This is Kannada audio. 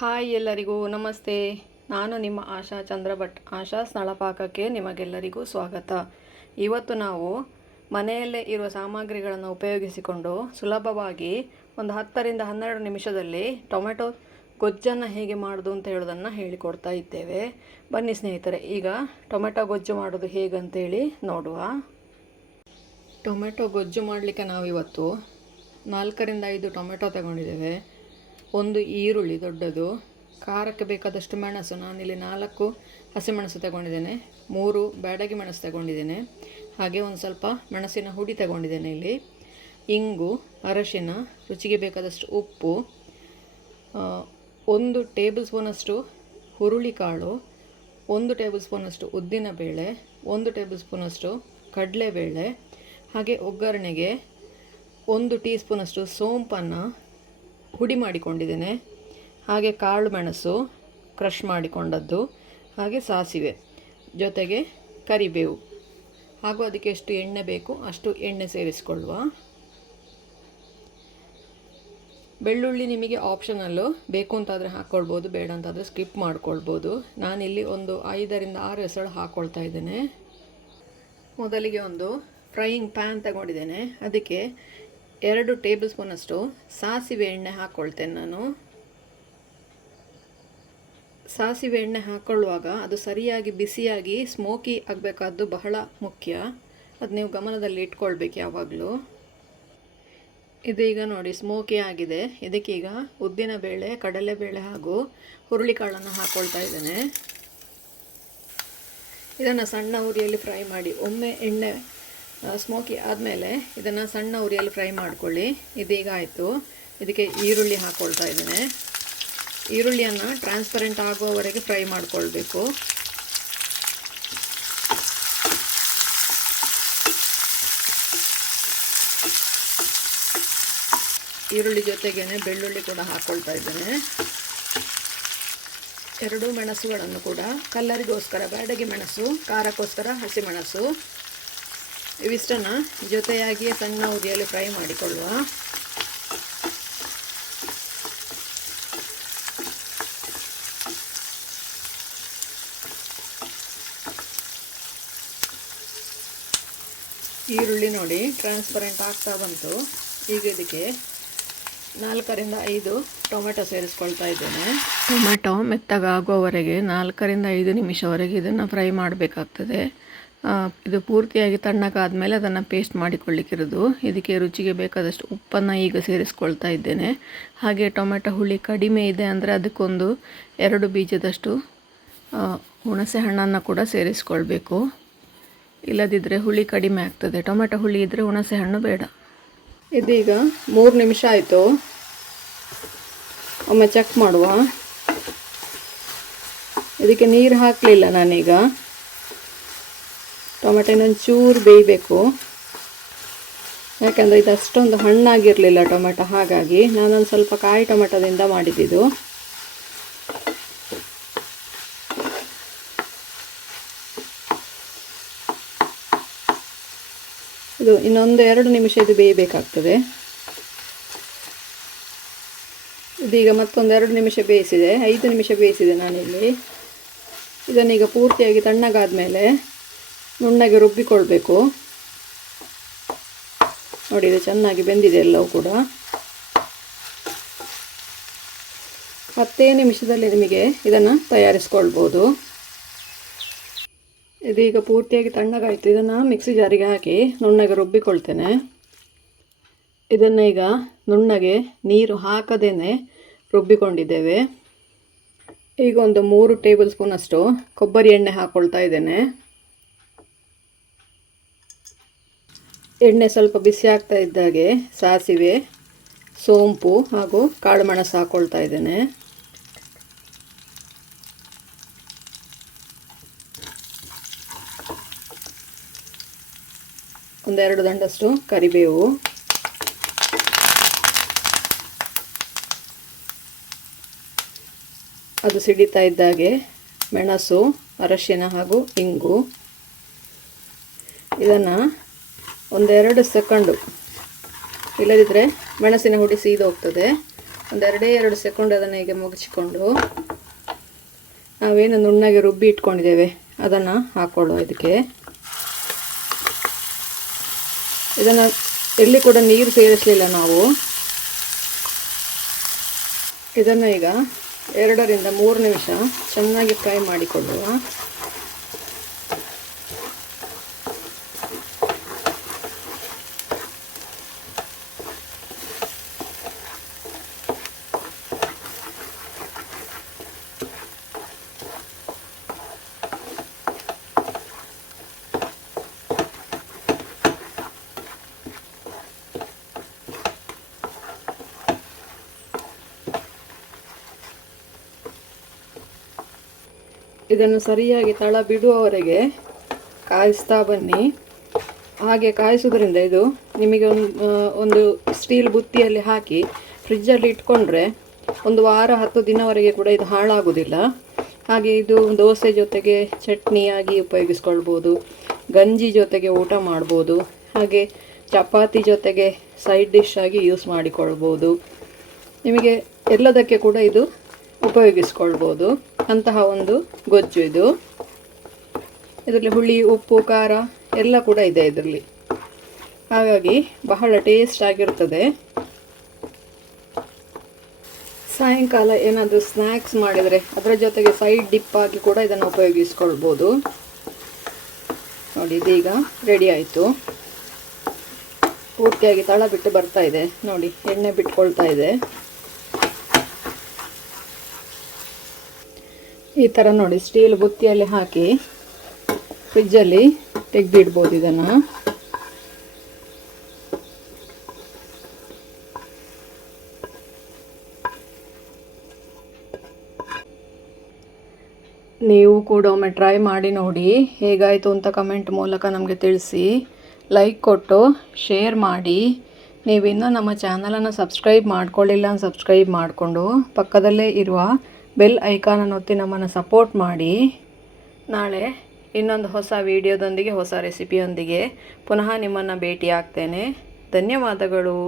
ಹಾಯ್ ಎಲ್ಲರಿಗೂ ನಮಸ್ತೆ. ನಾನು ನಿಮ್ಮ ಆಶಾ ಚಂದ್ರಭಟ್. ಆಶಾ ಸ್ಥಳಪಾಕಕ್ಕೆ ನಿಮಗೆಲ್ಲರಿಗೂ ಸ್ವಾಗತ. ಇವತ್ತು ನಾವು ಮನೆಯಲ್ಲೇ ಇರುವ ಸಾಮಗ್ರಿಗಳನ್ನು ಉಪಯೋಗಿಸಿಕೊಂಡು ಸುಲಭವಾಗಿ ಒಂದು 10ರಿಂದ 12 ನಿಮಿಷದಲ್ಲಿ ಟೊಮೆಟೊ ಗೊಜ್ಜನ್ನು ಹೇಗೆ ಮಾಡೋದು ಅಂತ ಹೇಳೋದನ್ನು ಹೇಳಿಕೊಡ್ತಾ ಇದ್ದೇವೆ. ಬನ್ನಿ ಸ್ನೇಹಿತರೆ, ಈಗ ಟೊಮೆಟೊ ಗೊಜ್ಜು ಮಾಡೋದು ಹೇಗಂತೇಳಿ ನೋಡುವ. ಟೊಮೆಟೊ ಗೊಜ್ಜು ಮಾಡಲಿಕ್ಕೆ ನಾವಿವತ್ತು 4ರಿಂದ 5 ಟೊಮೆಟೊ ತಗೊಂಡಿದ್ದೇವೆ. ಒಂದು ಈರುಳ್ಳಿ ದೊಡ್ಡದು, ಖಾರಕ್ಕೆ ಬೇಕಾದಷ್ಟು ಮೆಣಸು, ನಾನಿಲ್ಲಿ 4 ಹಸಿಮೆಣಸು ತಗೊಂಡಿದ್ದೇನೆ, 3 ಬ್ಯಾಡಗಿ ಮೆಣಸು ತಗೊಂಡಿದ್ದೇನೆ, ಹಾಗೆ ಒಂದು ಸ್ವಲ್ಪ ಮೆಣಸಿನ ಹುಡಿ ತಗೊಂಡಿದ್ದೇನೆ. ಇಲ್ಲಿ ಇಂಗು, ಅರಶಿನ, ರುಚಿಗೆ ಬೇಕಾದಷ್ಟು ಉಪ್ಪು, 1 ಟೇಬಲ್ ಸ್ಪೂನಷ್ಟು ಹುರುಳಿಕಾಳು, 1 ಟೇಬಲ್ ಸ್ಪೂನಷ್ಟು ಉದ್ದಿನಬೇಳೆ, 1 ಟೇಬಲ್ ಸ್ಪೂನಷ್ಟು ಕಡಲೆಬೇಳೆ, ಹಾಗೆ ಒಗ್ಗರಣೆಗೆ 1 ಟೀ ಸ್ಪೂನಷ್ಟು ಸೋಂಪನ್ನು ಹುಡಿ ಮಾಡಿಕೊಂಡಿದ್ದೇನೆ, ಹಾಗೆ ಕಾಳು ಮೆಣಸು ಕ್ರಷ್ ಮಾಡಿಕೊಂಡದ್ದು, ಹಾಗೆ ಸಾಸಿವೆ, ಜೊತೆಗೆ ಕರಿಬೇವು, ಹಾಗೂ ಅದಕ್ಕೆ ಎಷ್ಟು ಎಣ್ಣೆ ಬೇಕು ಅಷ್ಟು ಎಣ್ಣೆ ಸೇರಿಸಿಕೊಳ್ಳುವ. ಬೆಳ್ಳುಳ್ಳಿ ನಿಮಗೆ ಆಪ್ಷನಲ್ಲು, ಬೇಕು ಅಂತಾದರೆ ಹಾಕ್ಕೊಳ್ಬೋದು, ಬೇಡ ಅಂತಾದರೆ ಸ್ಕಿಪ್ ಮಾಡ್ಕೊಳ್ಬೋದು. ನಾನಿಲ್ಲಿ ಒಂದು 5ರಿಂದ 6 ಎಸಳು ಹಾಕ್ಕೊಳ್ತಾ ಇದ್ದೇನೆ. ಮೊದಲಿಗೆ ಒಂದು ಫ್ರೈಯಿಂಗ್ ಪ್ಯಾನ್ ತಗೊಂಡಿದ್ದೇನೆ, ಅದಕ್ಕೆ 2 ಟೇಬಲ್ ಸ್ಪೂನಷ್ಟು ಸಾಸಿವೆ ಎಣ್ಣೆ ಹಾಕ್ಕೊಳ್ತೇನೆ ನಾನು. ಸಾಸಿವೆ ಎಣ್ಣೆ ಹಾಕ್ಕೊಳ್ಳುವಾಗ ಅದು ಸರಿಯಾಗಿ ಬಿಸಿಯಾಗಿ ಸ್ಮೋಕಿ ಆಗಬೇಕಾದ್ದು ಬಹಳ ಮುಖ್ಯ, ಅದು ನೀವು ಗಮನದಲ್ಲಿ ಇಟ್ಕೊಳ್ಬೇಕು ಯಾವಾಗಲೂ. ಇದೀಗ ನೋಡಿ ಸ್ಮೋಕಿ ಆಗಿದೆ. ಇದಕ್ಕೀಗ ಉದ್ದಿನಬೇಳೆ, ಕಡಲೆಬೇಳೆ ಹಾಗೂ ಹುರುಳಿಕಾಳನ್ನು ಹಾಕ್ಕೊಳ್ತಾ ಇದ್ದೇನೆ. ಇದನ್ನು ಸಣ್ಣ ಉರಿಯಲ್ಲಿ ಫ್ರೈ ಮಾಡಿ, ಒಮ್ಮೆ ಎಣ್ಣೆ ಸ್ಮೋಕಿ ಆದಮೇಲೆ ಇದನ್ನು ಸಣ್ಣ ಉರಿಯಲ್ಲಿ ಫ್ರೈ ಮಾಡ್ಕೊಳ್ಳಿ. ಇದೀಗ ಆಯಿತು. ಇದಕ್ಕೆ ಈರುಳ್ಳಿ ಹಾಕ್ಕೊಳ್ತಾ ಇದ್ದೇನೆ. ಈರುಳ್ಳಿಯನ್ನು ಟ್ರಾನ್ಸ್ಪರೆಂಟ್ ಆಗುವವರೆಗೆ ಫ್ರೈ ಮಾಡಿಕೊಳ್ಬೇಕು. ಈರುಳ್ಳಿ ಜೊತೆಗೇನೆ ಬೆಳ್ಳುಳ್ಳಿ ಕೂಡ ಹಾಕ್ಕೊಳ್ತಾ ಇದ್ದೇನೆ. 2 ಮೆಣಸುಗಳನ್ನು ಕೂಡ ಕಲ್ಲರಿಗೋಸ್ಕರ ಬ್ಯಾಡಗಿ ಮೆಣಸು, ಖಾರಕ್ಕೋಸ್ಕರ ಹಸಿಮೆಣಸು, ಇವಿಷ್ಟನ್ನು ಜೊತೆಯಾಗಿಯೇ ಸಣ್ಣ ಉರಿಯಲ್ಲಿ ಫ್ರೈ ಮಾಡಿಕೊಳ್ಳುವ. ಈರುಳ್ಳಿ ನೋಡಿ ಟ್ರಾನ್ಸ್ಪರೆಂಟ್ ಆಗ್ತಾ ಬಂತು. ಈಗ ಇದಕ್ಕೆ 4ರಿಂದ 5 ಟೊಮೆಟೊ ಸೇರಿಸ್ಕೊಳ್ತಾ ಇದ್ದೇನೆ. ಟೊಮೆಟೊ ಮೆತ್ತಗಾಗುವವರೆಗೆ 4ರಿಂದ 5 ನಿಮಿಷವರೆಗೆ ಇದನ್ನು ಫ್ರೈ ಮಾಡಬೇಕಾಗ್ತದೆ. ಇದು ಪೂರ್ತಿಯಾಗಿ ತಣ್ಣಗಾದಮೇಲೆ ಅದನ್ನು ಪೇಸ್ಟ್ ಮಾಡಿಕೊಳ್ಳಿಕ್ಕಿರೋದು. ಇದಕ್ಕೆ ರುಚಿಗೆ ಬೇಕಾದಷ್ಟು ಉಪ್ಪನ್ನು ಈಗ ಸೇರಿಸ್ಕೊಳ್ತಾ ಇದ್ದೇನೆ. ಹಾಗೆ ಟೊಮೆಟೊ ಹುಳಿ ಕಡಿಮೆ ಇದೆ ಅಂದರೆ ಅದಕ್ಕೊಂದು 2 ಬೀಜದಷ್ಟು ಹುಣಸೆ ಹಣ್ಣನ್ನು ಕೂಡ ಸೇರಿಸ್ಕೊಳ್ಬೇಕು, ಇಲ್ಲದಿದ್ದರೆ ಹುಳಿ ಕಡಿಮೆ ಆಗ್ತದೆ. ಟೊಮೆಟೊ ಹುಳಿ ಇದ್ದರೆ ಹುಣಸೆ ಹಣ್ಣು ಬೇಡ. ಇದೀಗ 3 ನಿಮಿಷ ಆಯಿತು. ಒಮ್ಮೆ ಚೆಕ್ ಮಾಡುವ. ಇದಕ್ಕೆ ನೀರು ಹಾಕಲಿಲ್ಲ ನಾನೀಗ. ಟೊಮೆಟೊ ಇನ್ನೊಂಚೂರು ಬೇಯಬೇಕು, ಯಾಕೆಂದರೆ ಇದು ಅಷ್ಟೊಂದು ಹಣ್ಣಾಗಿರಲಿಲ್ಲ ಟೊಮೆಟೊ, ಹಾಗಾಗಿ ನಾನೊಂದು ಸ್ವಲ್ಪ ಕಾಯಿ ಟೊಮೆಟೊದಿಂದ ಮಾಡಿದ್ದು. ಇದು ಇನ್ನೊಂದು 2 ನಿಮಿಷ ಇದು ಬೇಯಬೇಕಾಗ್ತದೆ. ಇದೀಗ ಮತ್ತೊಂದು 2 ನಿಮಿಷ ಬೇಯಿಸಿದೆ, 5 ನಿಮಿಷ ಬೇಯಿಸಿದೆ ನಾನಿಲ್ಲಿ. ಇದನ್ನೀಗ ಪೂರ್ತಿಯಾಗಿ ತಣ್ಣಗಾದ ಮೇಲೆ ನುಣ್ಣಗೆ ರುಬ್ಬಿಕೊಳ್ಬೇಕು. ನೋಡಿ, ಇದು ಚೆನ್ನಾಗಿ ಬೆಂದಿದೆ ಎಲ್ಲವೂ ಕೂಡ. 10 ನಿಮಿಷದಲ್ಲಿ ನಿಮಗೆ ಇದನ್ನು ತಯಾರಿಸ್ಕೊಳ್ಬೋದು. ಇದೀಗ ಪೂರ್ತಿಯಾಗಿ ತಣ್ಣಗಾಯಿತು. ಇದನ್ನು ಮಿಕ್ಸಿ ಜಾರಿಗೆ ಹಾಕಿ ನುಣ್ಣಗೆ ರುಬ್ಬಿಕೊಳ್ತೇನೆ. ಇದನ್ನು ಈಗ ನುಣ್ಣಗೆ ನೀರು ಹಾಕದೇನೆ ರುಬ್ಬಿಕೊಂಡಿದ್ದೇವೆ. ಈಗ ಒಂದು 3 ಟೇಬಲ್ ಸ್ಪೂನಷ್ಟು ಕೊಬ್ಬರಿ ಎಣ್ಣೆ ಹಾಕ್ಕೊಳ್ತಾ ಇದ್ದೇನೆ. ಎಣ್ಣೆ ಸ್ವಲ್ಪ ಬಿಸಿ ಆಗ್ತಾ ಇದ್ದಾಗೆ ಸಾಸಿವೆ, ಸೋಂಪು ಹಾಗೂ ಕಾಳು ಮೆಣಸು ಹಾಕ್ಕೊಳ್ತಾ ಇದ್ದೇನೆ. ಒಂದು 2 ದಂಡಷ್ಟು ಕರಿಬೇವು, ಅದು ಸಿಡಿತಾ ಇದ್ದಾಗೆ ಮೆಣಸು, ಅರಶಿನ ಹಾಗೂ ಇಂಗು. ಇದನ್ನು ಒಂದು 2 ಸೆಕೆಂಡು, ಇಲ್ಲದಿದ್ದರೆ ಮೆಣಸಿನ ಹುಡಿ ಸೀದೋಗ್ತದೆ, ಒಂದು 2 ಸೆಕೆಂಡ್ ಅದನ್ನು ಹೀಗೆ ಮುಗಿಸಿಕೊಂಡು ನಾವೇನು ನುಣ್ಣಗೆ ರುಬ್ಬಿ ಇಟ್ಕೊಂಡಿದ್ದೇವೆ ಅದನ್ನು ಹಾಕ್ಕೊಳ್ಳುವ ಇದಕ್ಕೆ. ಇದನ್ನು ಎಲ್ಲಿ ಕೂಡ ನೀರು ಸೇರಿಸಲಿಲ್ಲ ನಾವು. ಇದನ್ನು ಈಗ 2 ರಿಂದ 3 ನಿಮಿಷ ಚೆನ್ನಾಗಿ ಫ್ರೈ ಮಾಡಿಕೊಳ್ಳುವ. ಇದನ್ನು ಸರಿಯಾಗಿ ತಳ ಬಿಡುವವರೆಗೆ ಕಾಯಿಸ್ತಾ ಬನ್ನಿ. ಹಾಗೆ ಕಾಯಿಸೋದ್ರಿಂದ ಇದು ನಿಮಗೆ ಒಂದು ಸ್ಟೀಲ್ ಬುತ್ತಿಯಲ್ಲಿ ಹಾಕಿ ಫ್ರಿಜ್ಜಲ್ಲಿ ಇಟ್ಕೊಂಡ್ರೆ 1 ವಾರ 10 ದಿನವರೆಗೆ ಕೂಡ ಇದು ಹಾಳಾಗೋದಿಲ್ಲ. ಹಾಗೆ ಇದು ದೋಸೆ ಜೊತೆಗೆ ಚಟ್ನಿಯಾಗಿ ಉಪಯೋಗಿಸ್ಕೊಳ್ಬೋದು, ಗಂಜಿ ಜೊತೆಗೆ ಊಟ ಮಾಡ್ಬೋದು, ಹಾಗೆ ಚಪಾತಿ ಜೊತೆಗೆ ಸೈಡ್ ಡಿಶ್ ಆಗಿ ಯೂಸ್ ಮಾಡಿಕೊಳ್ಬೋದು. ನಿಮಗೆ ಎಲ್ಲದಕ್ಕೆ ಕೂಡ ಇದು ಉಪಯೋಗಿಸ್ಕೊಳ್ಬೋದು ಅಂತಹ ಒಂದು ಗೊಜ್ಜು ಇದು. ಇದರಲ್ಲಿ ಹುಳಿ, ಉಪ್ಪು, ಖಾರ ಎಲ್ಲ ಕೂಡ ಇದೆ ಇದರಲ್ಲಿ. ಹಾಗಾಗಿ ಬಹಳ ಟೇಸ್ಟ್ ಆಗಿರ್ತದೆ. ಸಾಯಂಕಾಲ ಏನಾದರೂ ಸ್ನ್ಯಾಕ್ಸ್ ಮಾಡಿದರೆ ಅದರ ಜೊತೆಗೆ ಸೈಡ್ ಡಿಪ್ ಆಗಿ ಕೂಡ ಇದನ್ನು ಉಪಯೋಗಿಸ್ಕೊಳ್ಬೋದು. ನೋಡಿ, ಇದೀಗ ರೆಡಿ ಆಯಿತು. ಪೂರ್ತಿಯಾಗಿ ತಳ ಬಿಟ್ಟು ಬರ್ತಾ ಇದೆ ನೋಡಿ, ಎಣ್ಣೆ ಬಿಟ್ಕೊಳ್ತಾ ಇದೆ. ಈ ಥರ ನೋಡಿ ಸ್ಟೀಲ್ ಬುತ್ತಿಯಲ್ಲಿ ಹಾಕಿ ಫ್ರಿಜ್ಜಲ್ಲಿ ತೆಗೆದಿಡ್ಬೋದು ಇದನ್ನು. ನೀವು ಕೂಡ ಒಮ್ಮೆ ಟ್ರೈ ಮಾಡಿ ನೋಡಿ, ಹೇಗಾಯಿತು ಅಂತ ಕಮೆಂಟ್ ಮೂಲಕ ನಮಗೆ ತಿಳಿಸಿ. ಲೈಕ್ ಕೊಟ್ಟು ಶೇರ್ ಮಾಡಿ. ನೀವಿನ್ನೂ ನಮ್ಮ ಚಾನಲನ್ನು ಸಬ್ಸ್ಕ್ರೈಬ್ ಮಾಡ್ಕೊಳ್ಳಿಲ್ಲ, ಸಬ್ಸ್ಕ್ರೈಬ್ ಮಾಡಿಕೊಂಡು ಪಕ್ಕದಲ್ಲೇ ಇರುವ ಬೆಲ್ ಐಕಾನನ್ನು ಒತ್ತಿ ನಮ್ಮನ್ನು ಸಪೋರ್ಟ್ ಮಾಡಿ. ನಾಳೆ ಇನ್ನೊಂದು ಹೊಸ ವಿಡಿಯೋದೊಂದಿಗೆ, ಹೊಸ ರೆಸಿಪಿಯೊಂದಿಗೆ ಪುನಃ ನಿಮ್ಮನ್ನು ಭೇಟಿ ಆಗ್ತೇನೆ. ಧನ್ಯವಾದಗಳು.